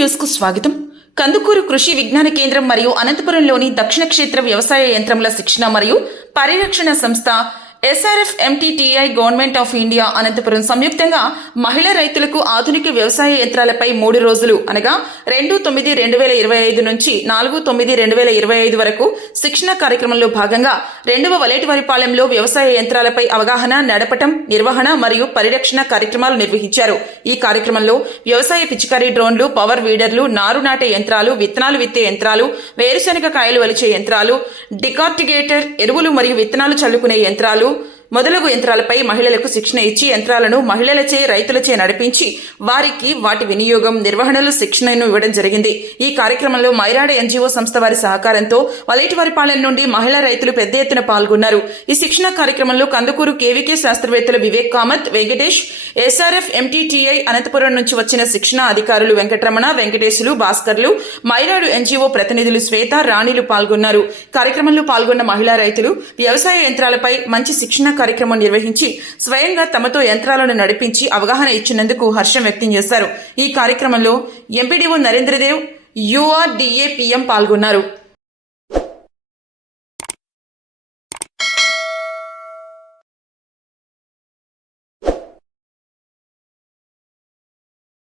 News కు స్వాగతం. కందుకూరు కృషి విజ్ఞాన కేంద్రం మరియు అనంతపురంలోని దక్షిణ క్షేత్ర వ్యవసాయ యంత్రముల శిక్షణ మరియు పరిరక్షణ సంస్థ SRF MTTI government of India Anantapuram సంయుక్తంగా మహిళా రైతులకు ఆధునిక వ్యవసాయ యంత్రాలపై 3 రోజులు అనగా 2/9/2025 నుంచి 4/9/2025 వరకు శిక్షణ కార్యక్రమంలో భాగంగా 2వ వలేటివారిపాలెంలో వ్యవసాయ యంత్రాలపై అవగాహన, నడపటం, నిర్వహణ మరియు పరిరక్షణ కార్యక్రమాలు నిర్వహించారు. ఈ కార్యక్రమంలో వ్యవసాయ పిచికారీ డ్రోన్లు, పవర్ వీడర్లు, నారు నాటే యంత్రాలు, విత్తనాలు విత్తే యంత్రాలు, వేరుశనగ కాయలు వలిచే యంత్రాలు, డికార్టిగేటర్, ఎరువులు మరియు విత్తనాలు చల్లుకునే యంత్రాలు మొదలగు యంత్రాలపై మహిళలకు శిక్షణ ఇచ్చి యంత్రాలను మహిళలచే, రైతులచే నడిపించి వారికి వాటి వినియోగం, నిర్వహణలో శిక్షణను ఇవ్వడం జరిగింది. ఈ కార్యక్రమంలో మైరాడ NGO సంస్థ వారి సహకారంతో వలేటివారిపాలెం నుండి మహిళా రైతులు పెద్ద ఎత్తున పాల్గొన్నారు. ఈ శిక్షణ కార్యక్రమంలో కందుకూరు KVK శాస్త్రవేత్తలు వివేక్ కామత్, వెంకటేష్, SRF MTTI అనంతపురం నుంచి వచ్చిన శిక్షణ అధికారులు వెంకటరమణ, వెంకటేశులు, భాస్కర్లు, మైరాడు NGO ప్రతినిధులు శ్వేత, రాణిలు పాల్గొన్నారు. కార్యక్రమంలో పాల్గొన్న మహిళా రైతులు వ్యవసాయ యంత్రాలపై మంచి శిక్షణ కార్యక్రమం నిర్వహించి స్వయంగా తమతో యంత్రాలను నడిపించి అవగాహన ఇచ్చినందుకు హర్షం వ్యక్తం చేశారు. ఈ కార్యక్రమంలో ఎంపీడీఓ నరేంద్రదేవ్, URDA PM పాల్గొన్నారు.